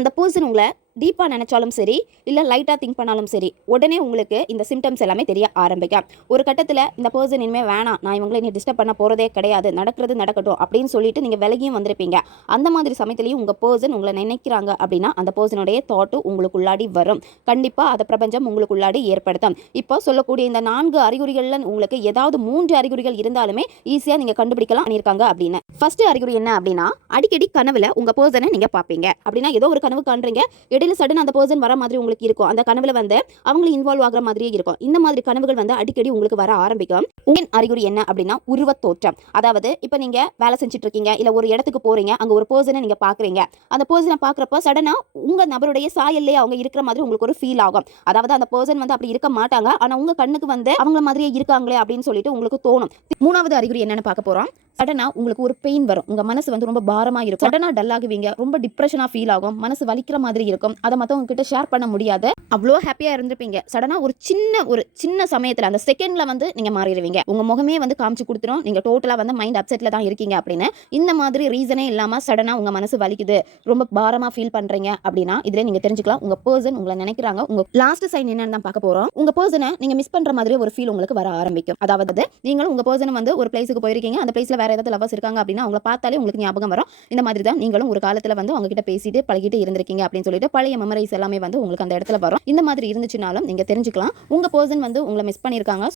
அந்த பர்சன் உங்களை டீப்பாக நினச்சாலும் சரி, இல்லை லைட்டாக திங்க் பண்ணாலும் சரி, உடனே உங்களுக்கு இந்த சிம்டம்ஸ் எல்லாமே தெரிய ஆரம்பிக்கும். ஒரு கட்டத்தில் இந்த பர்சன் இனிமேல் வேணாம், நான் இவங்களை இனி டிஸ்டர்ப் பண்ண போகிறதே கிடையாது, நடக்கிறது நடக்கட்டும் அப்படின்னு சொல்லிட்டு நீங்கள் விலகியும் வந்திருப்பீங்க. அந்த மாதிரி சமயத்துலையும் உங்கள் பர்சன் உங்களை நினைக்கிறாங்க அப்படின்னா அந்த பர்சனுடைய தாட்டு உங்களுக்குள்ளாடி வரும். கண்டிப்பாக அதை பிரபஞ்சம் உங்களுக்குள்ளாடி ஏற்படுத்தும். இப்போ சொல்லக்கூடிய இந்த 4 அறிகுறிகளில் உங்களுக்கு ஏதாவது 3 அறிகுறிகள் இருந்தாலுமே ஈஸியாக நீங்கள் கண்டுபிடிக்கலாம் பண்ணியிருக்காங்க அப்படின்னு. ஃபர்ஸ்ட் அறிகுறி என்ன அப்படின்னா, அடிக்கடி கனவுல உங்கள் பர்சனை நீங்கள் பார்ப்பீங்க. அப்படின்னா ஏதோ ஒரு கனவு காண்றீங்க, இடையில சடன் அந்த பர்சன் வர மாதிரி உங்களுக்கு இருக்கும். அந்த கனவுல வந்து அவங்களும் இன்வால்வ் ஆகிற மாதிரியே இருக்கும். இந்த மாதிரி கனவுகள் வந்து அடிக்கடி உங்களுக்கு வர ஆரம்பிக்கும். உங்கள் அறிகுறி என்ன அப்படின்னா உருவத் தோற்றம். அதாவது இப்போ நீங்க வேலை செஞ்சுட்டு இருக்கீங்க, இல்ல ஒரு இடத்துக்கு போறீங்க, அங்க ஒரு பர்சனை நீங்க பாக்குறீங்க. அந்த பர்சனை பாக்குறப்ப சடனா உங்க நபருடைய சாயல்லே அவங்க இருக்கிற மாதிரி உங்களுக்கு ஒரு ஃபீல் ஆகும். அதாவது அந்த பர்சன் வந்து அப்படி இருக்க மாட்டாங்க, ஆனா உங்க கண்ணுக்கு வந்து அவங்கள மாதிரியே இருக்காங்களே அப்படின்னு சொல்லிட்டு உங்களுக்கு தோணும். மூணாவது அறிகுறி என்னன்னு பார்க்க போறோம். சடனா உங்களுக்கு ஒரு பெயின் வரும். உங்க மனசு வந்து ரொம்ப பாரமா இருக்கும். சடனா டல் ஆகுவீங்க, ரொம்ப டிப்ரெஷனா ஃபீல் ஆகும், மனசு வலிக்கிற மாதிரி இருக்கும். அதை மத்தவங்க கிட்ட ஷேர் பண்ண முடியாது. அவ்வளோ ஹாப்பியா இருந்திருப்பீங்க. சடனா ஒரு சின்ன சமயத்துல அந்த செகண்ட்ல வந்து நீங்க மாறிடுவீங்க. உங்க முகமே வந்து காமிச்சு கொடுத்துரும் நீங்க டோட்டலா வந்து மைண்ட் அப்செட்ல தான் இருக்கீங்க அப்படின்னு. இந்த மாதிரி ரீசனே இல்லாம சடனா உங்க மனசு வலிக்குது, ரொம்ப பாரமா ஃபீல் பண்றீங்க அப்படின்னா இதுல நீங்க தெரிஞ்சுக்கலாம் உங்க பர்சன் உங்களை நினைக்கிறாங்க. உங்க லாஸ்ட் சைன் என்னன்னு தான் பார்க்க போறோம். உங்க பர்சனை நீங்க மிஸ் பண்ற மாதிரி ஒரு ஃபீல் உங்களுக்கு வர ஆரம்பிக்கும். அதாவது நீங்களும் உங்க பர்சன் வந்து ஒரு பிளேஸுக்கு போயிருக்கீங்க, அந்த பிளேஸ்ல வேற ஏதாவது லவர்ஸ் இருக்காங்க அப்படின்னா அவங்கள பார்த்தாலே உங்களுக்கு ஞாபகம் வரும். இந்த மாதிரி தான் நீங்களும் ஒரு காலத்துல வந்து அவங்க கிட்ட பேசிட்டு பழகிட்டு இருந்திருக்கீங்க அப்படின்னு சொல்லிட்டு பழைய மெமரிஸ் எல்லாமே வந்து உங்களுக்கு அந்த இடத்துல வரும். இந்த மாதிரி இருந்துச்சுனாலும் நீங்க தெரிஞ்சுக்கலாம் உங்க பர்சன் வந்து உங்களை மிஸ் பண்ணிருக்காங்க.